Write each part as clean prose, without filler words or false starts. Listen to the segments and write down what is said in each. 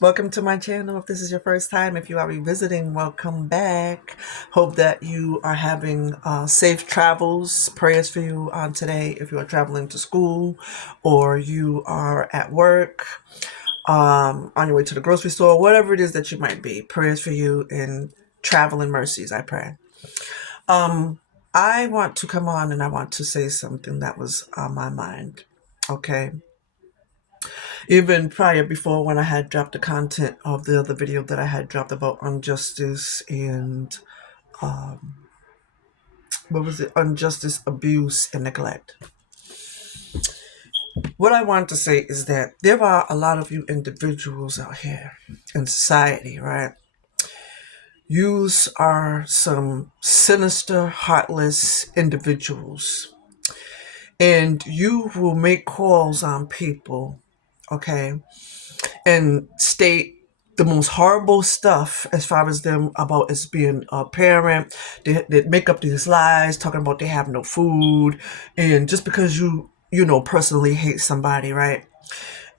Welcome to my channel. If this is your first time, if you are revisiting, welcome back. Hope that you are having safe travels. Prayers for you on today if you are traveling to school or you are at work, on your way to the grocery store, whatever it is that you might be. Prayers for you and traveling mercies, I pray. I want to come on and I want to say something that was on my mind. Okay. Even prior, before when I had dropped the content of the other video that I had dropped about injustice and what was it? Injustice, abuse, and neglect. What I want to say is that there are a lot of you individuals out here in society, right? Yous are some sinister, heartless individuals. And you will make calls on people, okay? And state the most horrible stuff as far as them about as being a parent. They make up these lies talking about they have no food, and just because you personally hate somebody, right?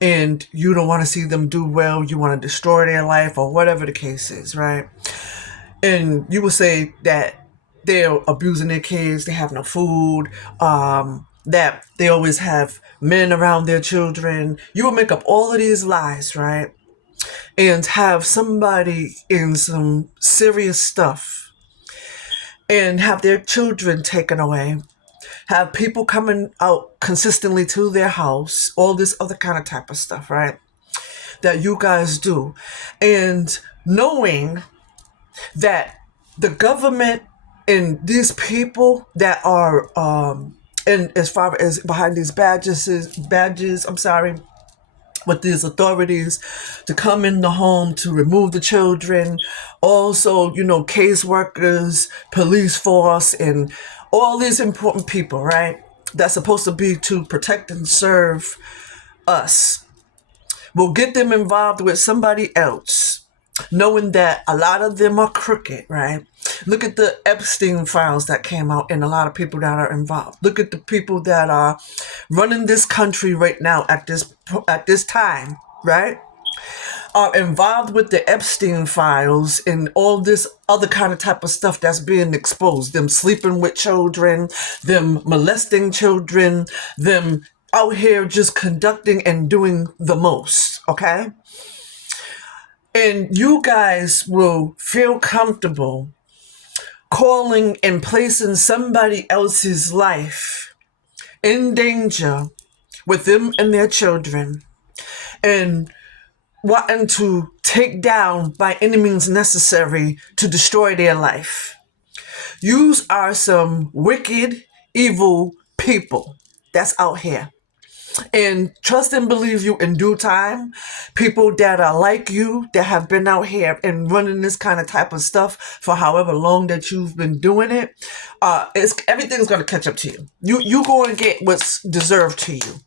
And you don't want to see them do well, you want to destroy their life or whatever the case is, right? And you will say that they're abusing their kids, they have no food, that they always have men around their children. You will make up all of these lies, right? And have somebody in some serious stuff and have their children taken away, have people coming out consistently to their house, all this other kind of type of stuff, right? That you guys do. And knowing that the government and these people that are and as far as behind these badges, with these authorities to come in the home to remove the children, also, case workers, police force, and all these important people, right? That's supposed to be to protect and serve us. We'll get them involved with somebody else, knowing that a lot of them are crooked, right? Look at the Epstein files that came out and a lot of people that are involved. Look at the people that are running this country right now at this time, right? Are involved with the Epstein files and all this other kind of type of stuff that's being exposed. Them sleeping with children, them molesting children, them out here just conducting and doing the most, okay? And you guys will feel comfortable calling and placing somebody else's life in danger with them and their children and wanting to take down by any means necessary to destroy their life. Yous are some wicked, evil people that's out here. And trust and believe you in due time, people that are like you, that have been out here and running this kind of type of stuff for however long that you've been doing it, everything's going to catch up to you. You going to get what's deserved to you.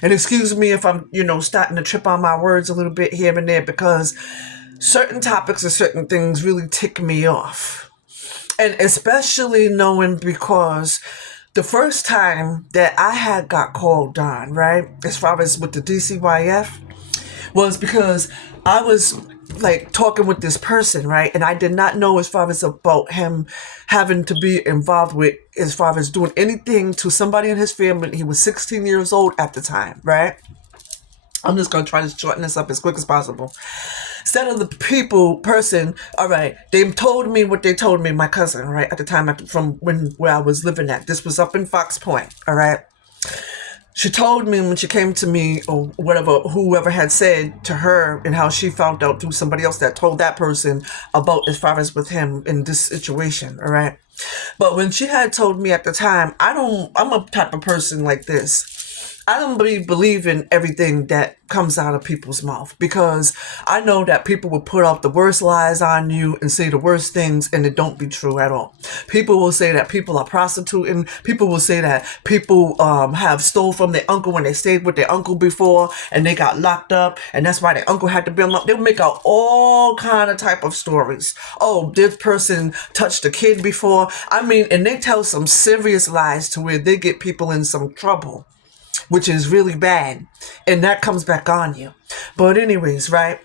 And excuse me if I'm, starting to trip on my words a little bit here and there, because certain topics or certain things really tick me off. And especially knowing because the first time that I had got called on, right, as far as with the DCYF, was because I was like talking with this person, right, and I did not know as far as about him having to be involved with as far as doing anything to somebody in his family. He was 16 years old at the time, right? I'm just going to try to shorten this up as quick as possible. Instead of the person, all right, they told me what they told me, my cousin, right, at the time from where I was living at. This was up in Fox Point, all right? She told me when she came to me, or whatever, whoever had said to her, and how she found out through somebody else that told that person about as far as with him in this situation, all right? But when she had told me at the time, I'm a type of person like this. I don't believe in everything that comes out of people's mouth, because I know that people will put out the worst lies on you and say the worst things, and it don't be true at all. People will say that people are prostituting. People will say that people have stole from their uncle when they stayed with their uncle before and they got locked up, and that's why their uncle had to bail them up. They'll make out all kind of type of stories. Oh, this person touched a kid before. And they tell some serious lies to where they get people in some trouble, which is really bad, and that comes back on you. But anyways, right,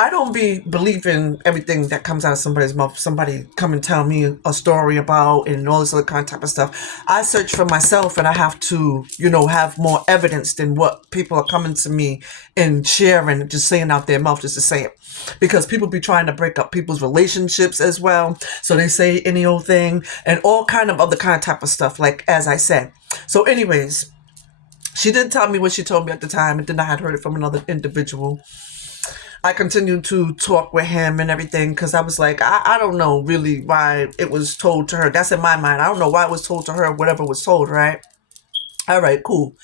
I don't be believing everything that comes out of somebody's mouth. Somebody come and tell me a story about and all this other kind of type of stuff. I search for myself, and I have to, have more evidence than what people are coming to me and sharing, just saying out their mouth just to say it. Because people be trying to break up people's relationships as well. So they say any old thing and all kind of other kind of type of stuff, like as I said. So anyways, she did tell me what she told me at the time, and then I had heard it from another individual. I continued to talk with him and everything because I was like, I don't know really why it was told to her. That's in my mind. I don't know why it was told to her, whatever was told, right? All right, cool.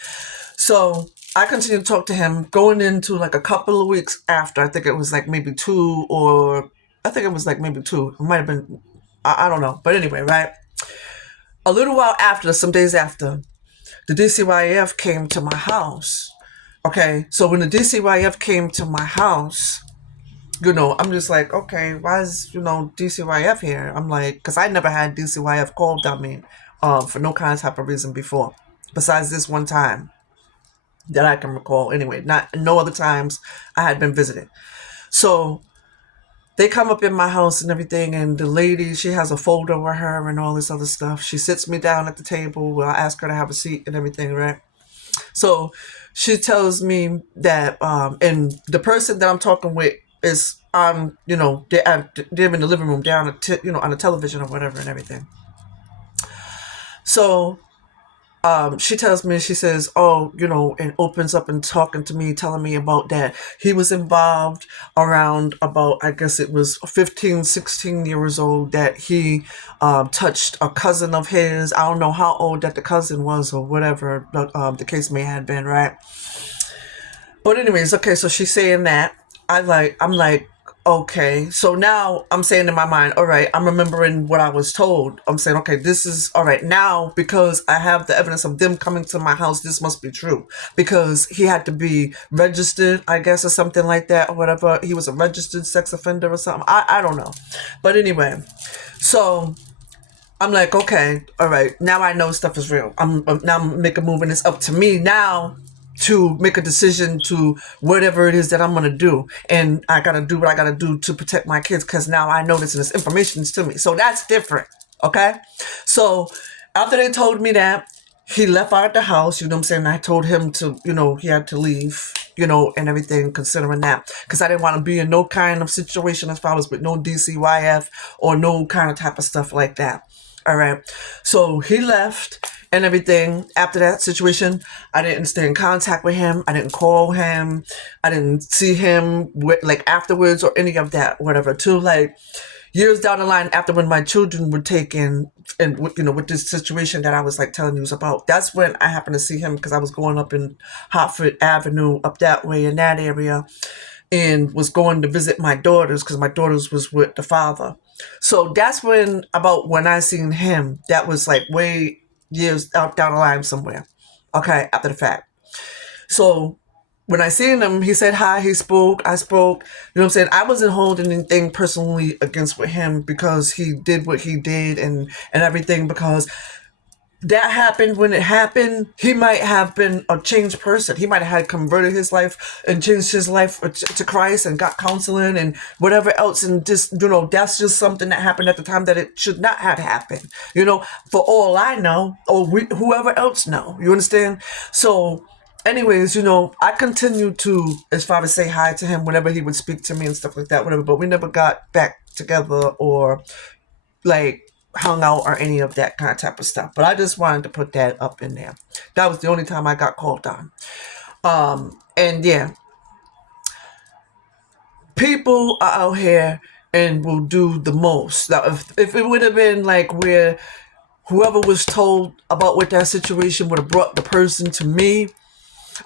So I continued to talk to him going into like a couple of weeks after. I think it was like maybe two, or I think it was like maybe two. It might have been, I don't know. But anyway, right? A little while after, some days after, the DCYF came to my house. Okay, so when the DCYF came to my house, I'm just like, okay, why is, DCYF here? I'm like, because I never had DCYF called on me for no kind of type of reason before, besides this one time that I can recall. Anyway, not no other times I had been visited. So they come up in my house and everything, and the lady, she has a folder with her and all this other stuff. She sits me down at the table. I ask her to have a seat and everything, right? So she tells me that, and the person that I'm talking with is on, they're in the living room, they're on on the television or whatever and everything. So she tells me, she says, oh, and opens up and talking to me, telling me about that he was involved around about, I guess it was 15, 16 years old, that he touched a cousin of his. I don't know how old that the cousin was or whatever the case may have been, right? But anyways, okay, so she's saying that. I'm like, okay. So now I'm saying in my mind, all right, I'm remembering what I was told. I'm saying, okay, this is all right now because I have the evidence of them coming to my house. This must be true because he had to be registered, I guess, or something like that, or whatever. He was a registered sex offender or something. I don't know. But anyway, so I'm like, okay, all right. Now I know stuff is real. I'm making a move, and it's up to me now to make a decision to whatever it is that I'm gonna do, and I gotta do what I gotta do to protect my kids because now I know this and this information is to me. So that's different, okay? So after they told me that, he left out of the house. You know what I'm saying? I told him to, he had to leave. And everything considering that. Because I didn't want to be in no kind of situation as far as with no DCYF or no kind of type of stuff like that. All right. So he left and everything. After that situation, I didn't stay in contact with him. I didn't call him. I didn't see him afterwards or any of that, whatever. Till like years down the line, after when my children were taken, and with this situation that I was like telling you about, that's when I happened to see him because I was going up in Hartford Avenue up that way in that area, and was going to visit my daughters because my daughters was with the father. So that's when I seen him. That was like way years out down the line somewhere. Okay, after the fact. So when I seen him, he said hi, he spoke, I spoke. You know what I'm saying? I wasn't holding anything personally against with him because he did what he did and everything, because that happened when it happened. He might have been a changed person. He might have had converted his life and changed his life to Christ and got counseling and whatever else. And just, that's just something that happened at the time that it should not have happened, for all I know, or whoever else know. You understand? So anyways, I continued to, as far as say hi to him whenever he would speak to me and stuff like that, whatever, but we never got back together or like hung out or any of that kind of type of stuff. But I just wanted to put that up in there. That was the only time I got called on. And yeah, people are out here and will do the most. Now, if it would have been like where whoever was told about what that situation would have brought the person to me,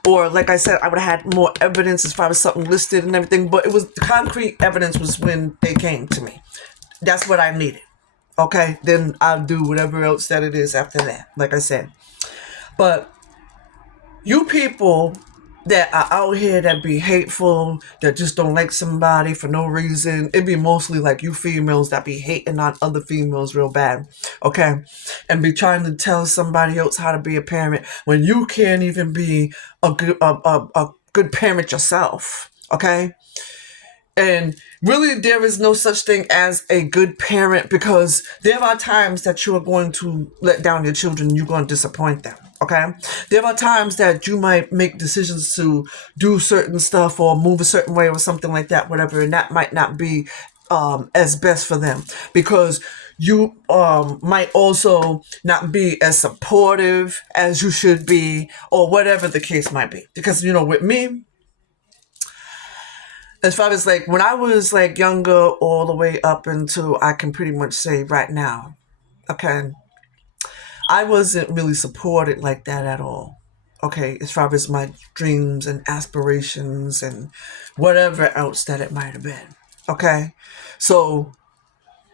or like I said, I would have had more evidence as far as something listed and everything, but it was the concrete evidence was when they came to me. That's what I needed. Okay, then I'll do whatever else that it is after that, like I said. But you people that are out here that be hateful, that just don't like somebody for no reason, it be mostly like you females that be hating on other females real bad, okay? And be trying to tell somebody else how to be a parent when you can't even be a good parent yourself, okay? And really, there is no such thing as a good parent, because there are times that you are going to let down your children. You're going to disappoint them. Okay. There are times that you might make decisions to do certain stuff or move a certain way or something like that, whatever. And that might not be as best for them, because you might also not be as supportive as you should be, or whatever the case might be. Because, with me, as far as like when I was like younger, all the way up until I can pretty much say right now, okay, I wasn't really supported like that at all. Okay, as far as my dreams and aspirations and whatever else that it might have been. Okay, so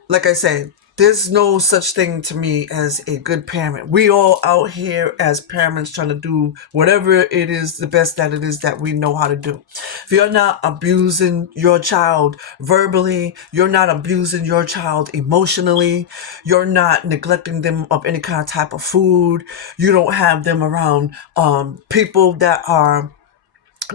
like I said, there's no such thing to me as a good parent. We all out here as parents trying to do whatever it is, the best that it is that we know how to do. If you're not abusing your child verbally, you're not abusing your child emotionally, you're not neglecting them of any kind of type of food, you don't have them around people that are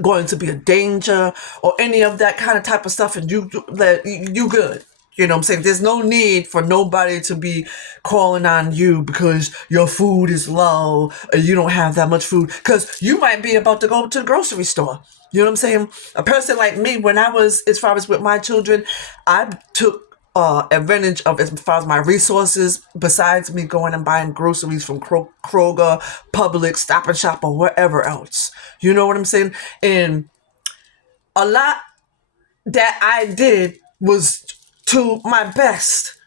going to be a danger or any of that kind of type of stuff, and you good. You know what I'm saying? There's no need for nobody to be calling on you because your food is low or you don't have that much food, because you might be about to go to the grocery store. You know what I'm saying? A person like me, when I was, as far as with my children, I took advantage of as far as my resources, besides me going and buying groceries from Kroger, Publix, Stop and Shop, or wherever else. You know what I'm saying? And a lot that I did was to my best.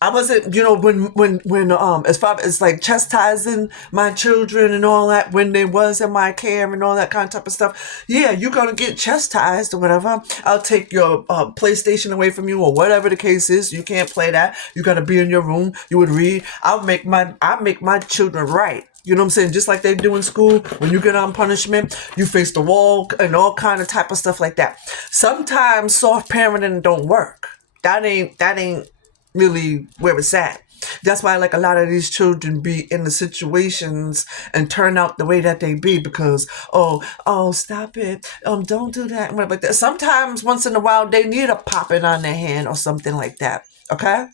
I wasn't, as far as like chastising my children and all that, when they was in my care and all that kind of type of stuff. Yeah, you're gonna get chastised or whatever. I'll take your PlayStation away from you or whatever the case is. You can't play that. You gotta be in your room. You would read. I make my children right. You know what I'm saying? Just like they do in school, when you get on punishment, you face the wall and all kind of type of stuff like that. Sometimes soft parenting don't work. That ain't really where it's at. That's why like a lot of these children be in the situations and turn out the way that they be, because stop it, don't do that and whatever like that. Sometimes once in a while they need a popping on their hand or something like that. Okay,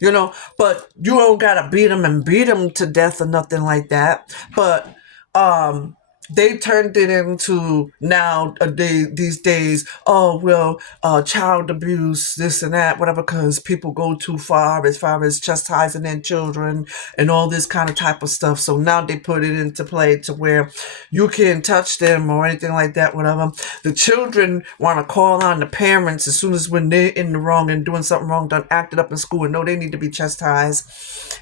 but you don't gotta beat them to death or nothing like that. But um they turned it into now these days, child abuse, this and that, whatever, because people go too far as far as chastising their children and all this kind of type of stuff. So now they put it into play to where you can't touch them or anything like that, whatever. The children want to call on the parents as soon as when they're in the wrong and doing something wrong, done acted up in school, and know they need to be chastised.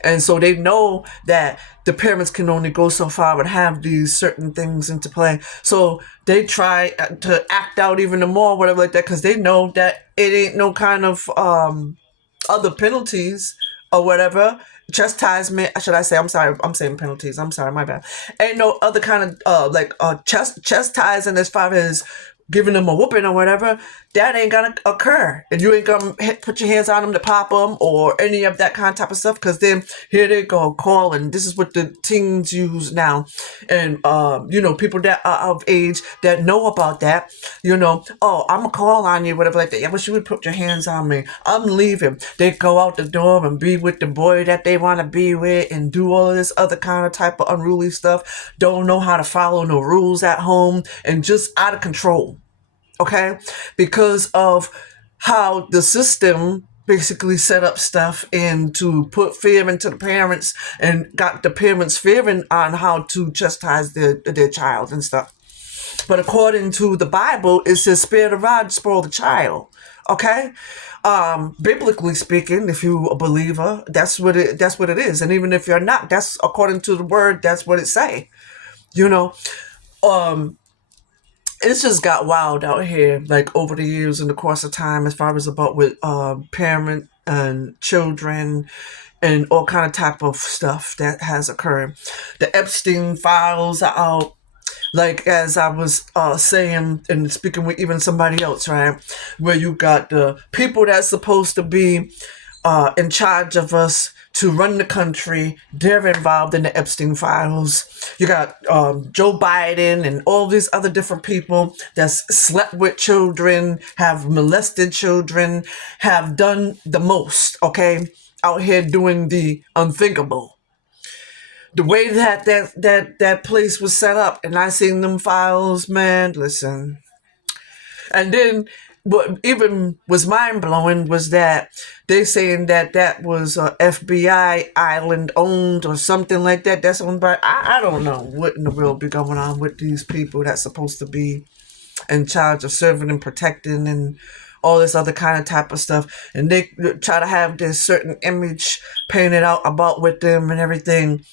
And so they know that the parents can only go so far and have these certain things into play. So they try to act out even more, whatever like that, because they know that it ain't no kind of other penalties or whatever. Chastisement, should I say? I'm sorry, I'm saying penalties. I'm sorry, my bad. Ain't no other kind of chastising as far as giving them a whooping or whatever. That ain't gonna occur, and you ain't gonna put your hands on them to pop them or any of that kind of type of stuff. Because then here they go calling. This is what the teens use now, and people that are of age that know about that. I'm gonna call on you, whatever like that. Yeah, but you would put your hands on me. I'm leaving. They go out the door and be with the boy that they want to be with, and do all of this other kind of type of unruly stuff. Don't know how to follow no rules at home, and just out of control. Okay, because of how the system basically set up stuff and to put fear into the parents, and got the parents fearing on how to chastise their child and stuff. But according to the Bible, it says spare the rod, spoil the child. Okay, biblically speaking, if you a believer, that's what it is. And even if you're not, that's according to the word, that's what it say. you know um it's just got wild out here, like over the years, in the course of time, as far as about with parent and children and all kind of type of stuff that has occurred. The Epstein files are out, like as I was saying and speaking with even somebody else, right? Where you got the people that's supposed to be in charge of us to run the country. They're involved in the Epstein files. You got Joe Biden and all these other different people that's slept with children, have molested children, have done the most, okay? Out here doing the unthinkable. The way that place was set up, and I seen them files, man, listen. And then what even was mind blowing was that they saying that that was a FBI island owned or something like that. That's owned by I don't know what in the world be going on with these people that's supposed to be in charge of serving and protecting and all this other kind of type of stuff. And they try to have this certain image painted out about with them and everything,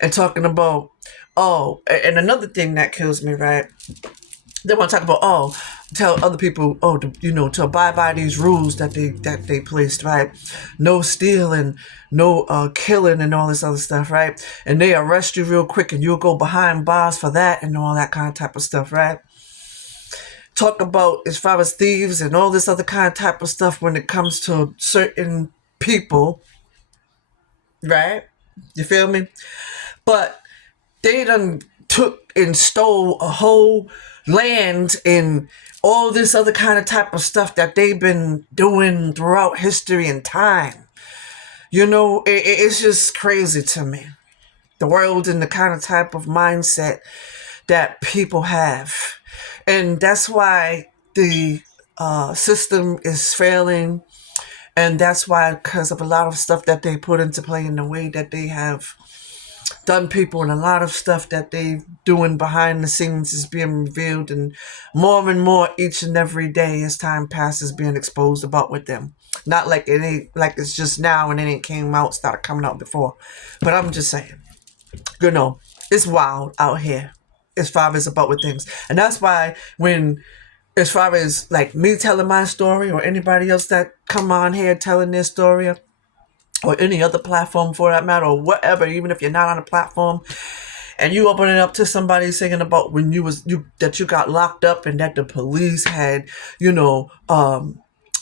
and talking about and another thing that kills me, right? They want to talk about tell other people to abide by these rules that they placed, right? No stealing, no killing and all this other stuff, right? And they arrest you real quick and you'll go behind bars for that and all that kind of type of stuff, right? Talk about as far as thieves and all this other kind of type of stuff when it comes to certain people, right? You feel me? But they done took and stole a whole land and all this other kind of type of stuff that they've been doing throughout history and time. It's just crazy to me. The world and the kind of type of mindset that people have. And that's why the system is failing. And that's why, because of a lot of stuff that they put into play in the way that they have done people, and a lot of stuff that they doing behind the scenes is being revealed, and more each and every day as time passes being exposed about with them. Not like it ain't like it's just now and it ain't came out, started coming out before. But I'm just saying, it's wild out here as far as about with things. And that's why when as far as like me telling my story or anybody else that come on here telling their story, or any other platform for that matter, or whatever, even if you're not on a platform, and you open it up to somebody saying about when you got locked up and that the police had,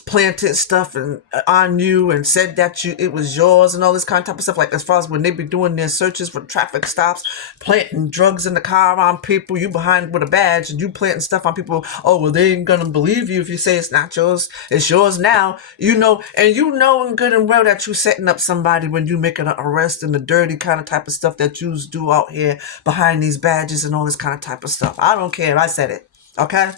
planted stuff and on you and said that it was yours and all this kind of type of stuff. Like as far as when they be doing their searches for traffic stops, planting drugs in the car on people, you behind with a badge and you planting stuff on people. Oh, well, they ain't gonna believe you if you say it's not yours. It's yours now. And in good and well that you setting up somebody when you making an arrest and the dirty kind of type of stuff that you do out here behind these badges and all this kind of type of stuff. I don't care. I said it. Okay?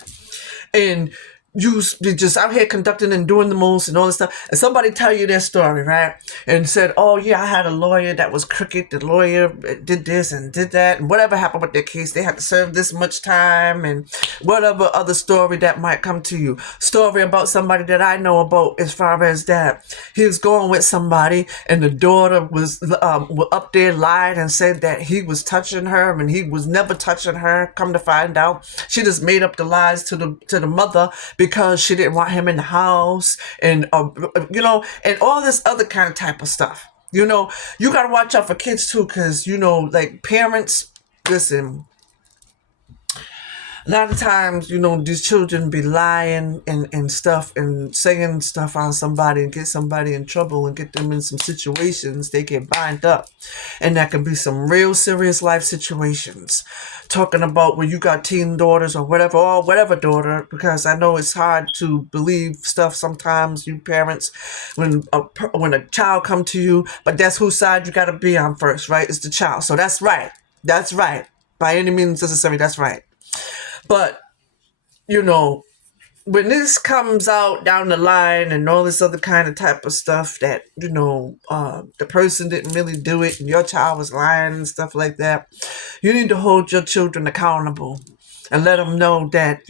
And you be just out here conducting and doing the most and all this stuff, and somebody tell you their story, right? And said, oh yeah, I had a lawyer that was crooked, the lawyer did this and did that, and whatever happened with their case, they had to serve this much time, and whatever other story that might come to you. Story about somebody that I know about as far as that he was going with somebody and the daughter was up there lied and said that he was touching her and he was never touching her. Come to find out, she just made up the lies to the mother because she didn't want him in the house, and and all this other kind of type of stuff. You gotta watch out for kids too, because like parents, listen. A lot of times, these children be lying and stuff and saying stuff on somebody and get somebody in trouble and get them in some situations. They get bind up. And that can be some real serious life situations. Talking about when you got teen daughters or whatever daughter, because I know it's hard to believe stuff sometimes, you parents, when a child come to you, but that's whose side you got to be on first, right? It's the child. So that's right. That's right. By any means necessary, that's right. But, when this comes out down the line and all this other kind of type of stuff that, the person didn't really do it and your child was lying and stuff like that, you need to hold your children accountable and let them know that,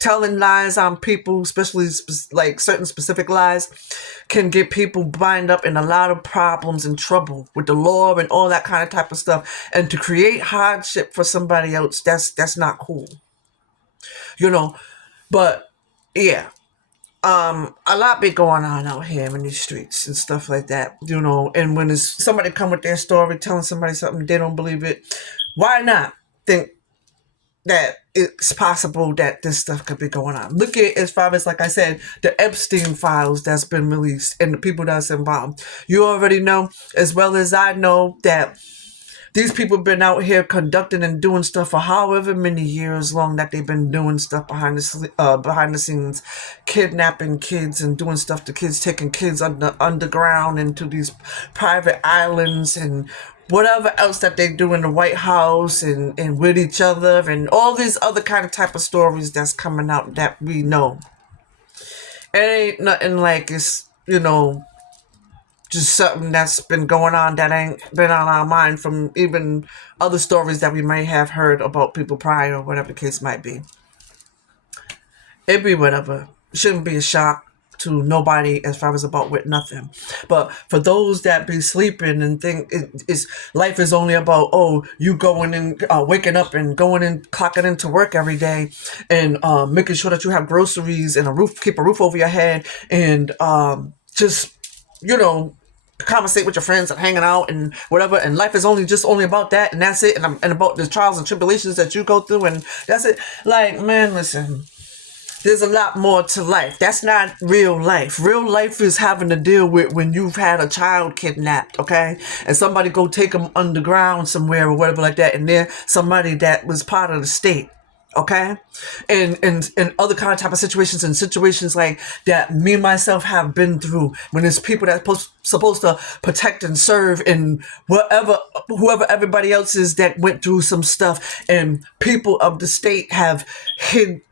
telling lies on people, especially like certain specific lies, can get people bind up in a lot of problems and trouble with the law and all that kind of type of stuff. And to create hardship for somebody else, that's not cool. But yeah, a lot be going on out here in these streets and stuff like that, and when somebody come with their story telling somebody something, they don't believe it. Why not think that it's possible that this stuff could be going on. Look at, as far as, like I said, the Epstein files that's been released and the people that's involved. You already know, as well as I know, that these people have been out here conducting and doing stuff for however many years long that they've been doing stuff behind the scenes, kidnapping kids and doing stuff to kids, taking kids underground into these private islands and whatever else that they do in the White House and with each other and all these other kind of type of stories that's coming out that we know. It ain't nothing like it's, just something that's been going on that ain't been on our mind from even other stories that we may have heard about people prior or whatever the case might be. It be whatever. Shouldn't be a shock to nobody as far as about with nothing. But for those that be sleeping and think it's life is only about, you going and waking up and going and clocking into work every day and making sure that you have groceries and keep a roof over your head and just conversate with your friends and hanging out and whatever, and life is only about that and that's it, and about the trials and tribulations that you go through and that's it. Like, man, listen, there's a lot more to life. That's not real life. Real life is having to deal with when you've had a child kidnapped, okay? And somebody go take them underground somewhere or whatever like that, and they're somebody that was part of the state. Okay, and other kind of type of situations and situations like that me myself have been through when there's people that supposed to protect and serve and whoever everybody else is that went through some stuff and people of the state have hid,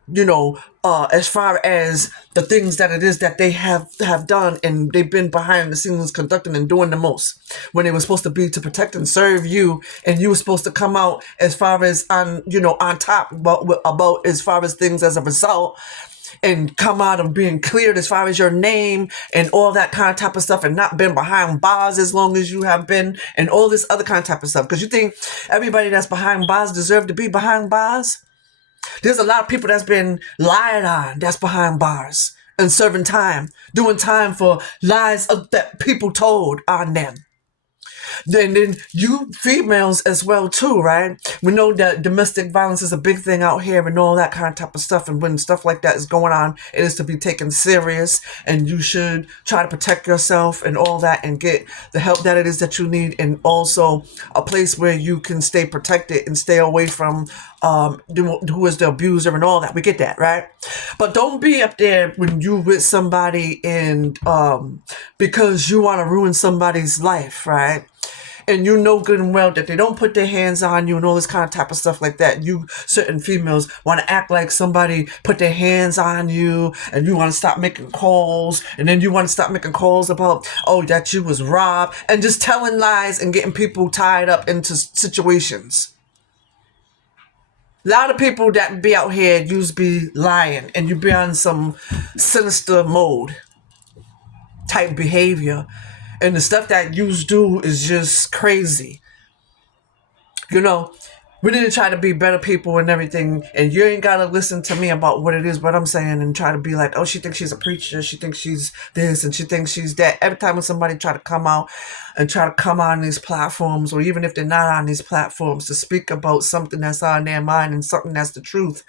as far as the things that it is that they have done, and they've been behind the scenes conducting and doing the most when they were supposed to be to protect and serve you, and you were supposed to come out as far as on top about as far as things as a result, and come out of being cleared as far as your name and all that kind of type of stuff, and not been behind bars as long as you have been, and all this other kind of type of stuff. Because you think everybody that's behind bars deserve to be behind bars? There's a lot of people that's been lied on that's behind bars and serving time, doing time for lies that people told on them. Then you females as well too, right? We know that domestic violence is a big thing out here and all that kind of type of stuff. And when stuff like that is going on, it is to be taken serious, and you should try to protect yourself and all that and get the help that it is that you need, and also a place where you can stay protected and stay away from who is the abuser and all that. We get that, right? But don't be up there when you with somebody and because you want to ruin somebody's life, right? And you know good and well that they don't put their hands on you and all this kind of type of stuff like that. You certain females want to act like somebody put their hands on you, and you want to stop making calls, and then you want to stop making calls about that you was robbed, and just telling lies and getting people tied up into situations. A lot of people that be out here used to be lying, and you be on some sinister mode type behavior, and the stuff that you do is just crazy. We need to try to be better people and everything, and you ain't gotta listen to me about what it is, what I'm saying, and try to be like, she thinks she's a preacher, she thinks she's this, and she thinks she's that. Every time when somebody try to come out and try to come on these platforms, or even if they're not on these platforms, to speak about something that's on their mind and something that's the truth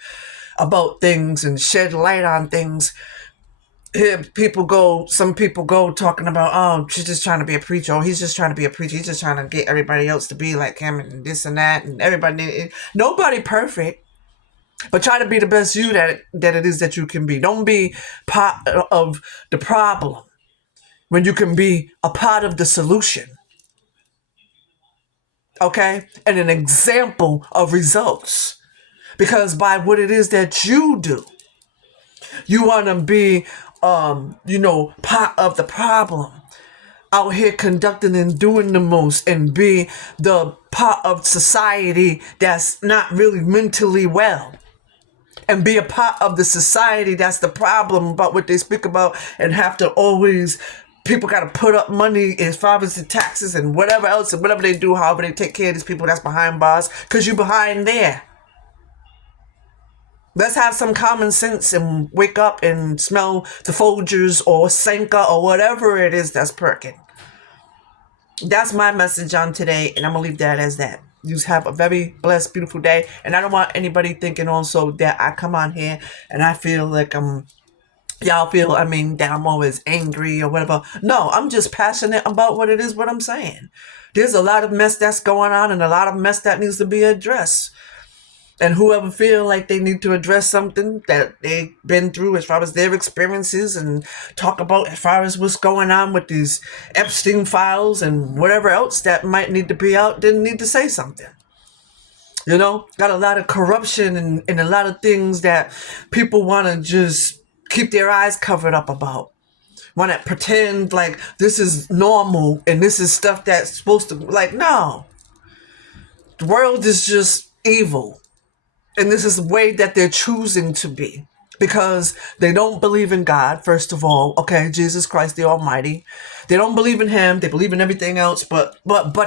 about things and shed light on things, some people go talking about, she's just trying to be a preacher, or he's just trying to be a preacher, he's just trying to get everybody else to be like him and this and that, and nobody perfect, but try to be the best you that it is that you can be. Don't be part of the problem when you can be a part of the solution, okay, and an example of results, because by what it is that you do, you want to be part of the problem, out here conducting and doing the most, and be the part of society that's not really mentally well, and be a part of the society that's the problem about what they speak about, and have to always, people got to put up money as far as the taxes and whatever else, and whatever they do, however they take care of these people that's behind bars, because you behind there. Let's have some common sense and wake up and smell the Folgers or Senka or whatever it is that's perking. That's my message on today, and I'm going to leave that as that. You have a very blessed, beautiful day. And I don't want anybody thinking also that I come on here and I feel like y'all feel, that I'm always angry or whatever. No, I'm just passionate about what it is, what I'm saying. There's a lot of mess that's going on and a lot of mess that needs to be addressed. And whoever feel like they need to address something that they've been through as far as their experiences and talk about as far as what's going on with these Epstein files and whatever else that might need to be out, then need to say something. Got a lot of corruption and a lot of things that people want to just keep their eyes covered up about. Want to pretend like this is normal and this is stuff that's supposed to, like, no. The world is just evil. And this is the way that they're choosing to be. Because they don't believe in God, first of all. Okay, Jesus Christ the Almighty. They don't believe in him. They believe in everything else but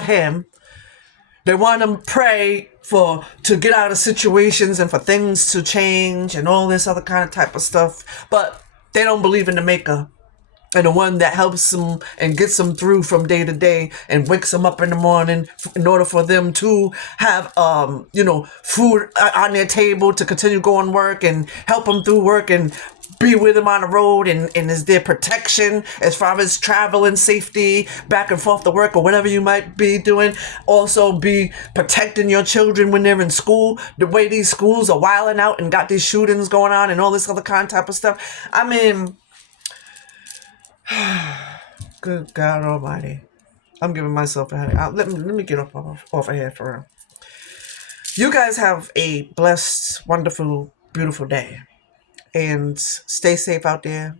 him. They want to pray to get out of situations and for things to change and all this other kind of type of stuff. But they don't believe in the maker and the one that helps them and gets them through from day to day and wakes them up in the morning in order for them to have food on their table to continue going work and help them through work and be with them on the road and is their protection as far as travel and safety back and forth to work or whatever you might be doing. Also be protecting your children when they're in school. The way these schools are wilding out and got these shootings going on and all this other kind of type of stuff. Good God Almighty. I'm giving myself a headache. Let me get off of here for real. You guys have a blessed, wonderful, beautiful day. And stay safe out there.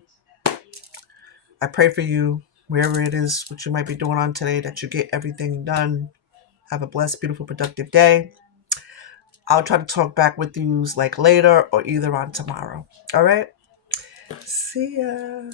I pray for you, wherever it is, what you might be doing on today, that you get everything done. Have a blessed, beautiful, productive day. I'll try to talk back with you like later or either on tomorrow. All right? See ya.